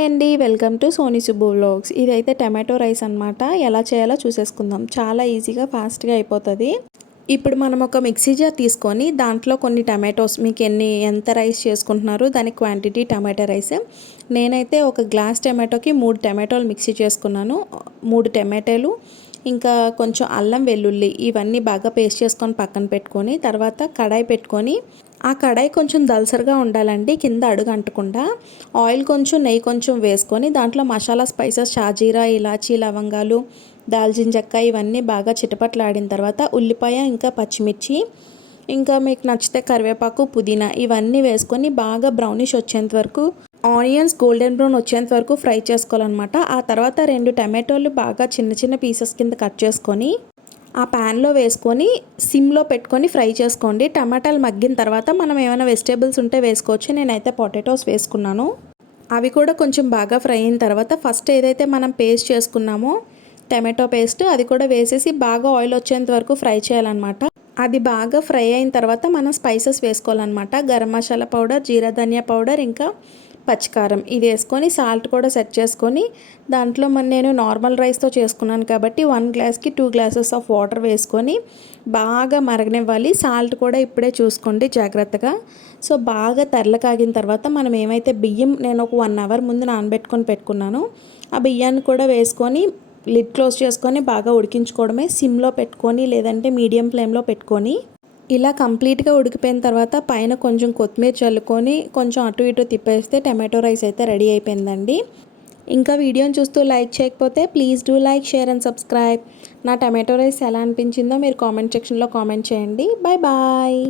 Hi అండి, welcome to Soni Subbu vlogs. ఇదైతే tomato rice అనమాట. ఎలా చేయాలో చూసేసుకుందాం. చాలా ఈజీగా ఫాస్ట్గా అయిపోతుంది. ఇప్పుడు మనం ఒక మిక్సీ జార్ తీసుకొని దాంట్లో కొన్ని టమాటోస్, మీకు ఎంత రైస్ చేసుకుంటున్నారో దాని క్వాంటిటీ టమాటో రైస్. నేనైతే ఒక గ్లాస్ టమాటోకి 3 టమాటోలు మిక్సీ చేసుకున్నాను. 3 టమాటాలు, ఇంకా కొంచెం అల్లం వెల్లుల్లి ఇవన్నీ బాగా పేస్ట్ చేసుకొని పక్కన పెట్టుకొని, తర్వాత కడాయి పెట్టుకొని, ఆ కడాయి కొంచెం దలసరిగా ఉండాలండి, కింద అడుగు అంటకుండా. ఆయిల్ కొంచెం, నెయ్యి కొంచెం వేసుకొని దాంట్లో మసాలా స్పైసెస్ షాజీరా, ఇలాచీ, లవంగాలు, దాల్చిన చెక్క ఇవన్నీ బాగా చిటపట్లాడిన తర్వాత ఉల్లిపాయ, ఇంకా పచ్చిమిర్చి, ఇంకా మీకు నచ్చితే కరివేపాకు, పుదీనా ఇవన్నీ వేసుకొని బాగా బ్రౌనిష్ వచ్చేంత వరకు, ఆనియన్స్ గోల్డెన్ బ్రౌన్ వచ్చేంత వరకు ఫ్రై చేసుకోవాలన్నమాట. ఆ తర్వాత 2 టమాటోలు బాగా చిన్న చిన్న పీసెస్ కింద కట్ చేసుకొని ఆ ప్యాన్లో వేసుకొని సిమ్లో పెట్టుకొని ఫ్రై చేసుకోండి. టమాటాలు మగ్గిన తర్వాత మనం ఏమైనా వెజిటేబుల్స్ ఉంటే వేసుకోవచ్చు. నేనైతే పొటాటోస్ వేసుకున్నాను. అవి కూడా కొంచెం బాగా ఫ్రై అయిన తర్వాత ఫస్ట్ ఏదైతే మనం పేస్ట్ చేసుకున్నామో టమాటో పేస్ట్, అది కూడా వేసేసి బాగా ఆయిల్ వచ్చేంత వరకు ఫ్రై చేయాలన్నమాట. అది బాగా ఫ్రై అయిన తర్వాత మనం స్పైసెస్ వేసుకోవాలన్నమాట. గరం మసాలా పౌడర్, జీరా ధనియా పౌడర్, ఇంకా పచ్చికారం ఇది వేసుకొని సాల్ట్ కూడా సెట్ చేసుకొని దాంట్లో నేను నార్మల్ రైస్తో చేసుకున్నాను కాబట్టి 1 గ్లాస్కి 2 గ్లాసెస్ ఆఫ్ వాటర్ వేసుకొని బాగా మరగనివ్వాలి. సాల్ట్ కూడా ఇప్పుడే చూసుకోండి జాగ్రత్తగా. సో బాగా తెరలకాగిన తర్వాత మనం ఏమైతే బియ్యం నేను ఒక 1 అవర్ ముందు నానబెట్టుకొని పెట్టుకున్నాను, ఆ బియ్యాన్ని కూడా వేసుకొని లిడ్ క్లోజ్ చేసుకొని బాగా ఉడికించుకోవడమే. సిమ్లో పెట్టుకొని లేదంటే మీడియం ఫ్లేమ్లో పెట్టుకొని ఇలా కంప్లీట్గా ఉడికిపోయిన తర్వాత పైన కొంచెం కొత్తిమీర చల్లుకొని కొంచెం అటు ఇటు తిప్పేస్తే టమాటో రైస్ అయితే రెడీ అయిపోయిందండి. ఇంకా వీడియోని చూస్తూ లైక్ చేయకపోతే please do like, share and subscribe. నా టమాటో రైస్ ఎలా అనిపించిందో మీరు కామెంట్ సెక్షన్లో కామెంట్ చేయండి. Bye bye.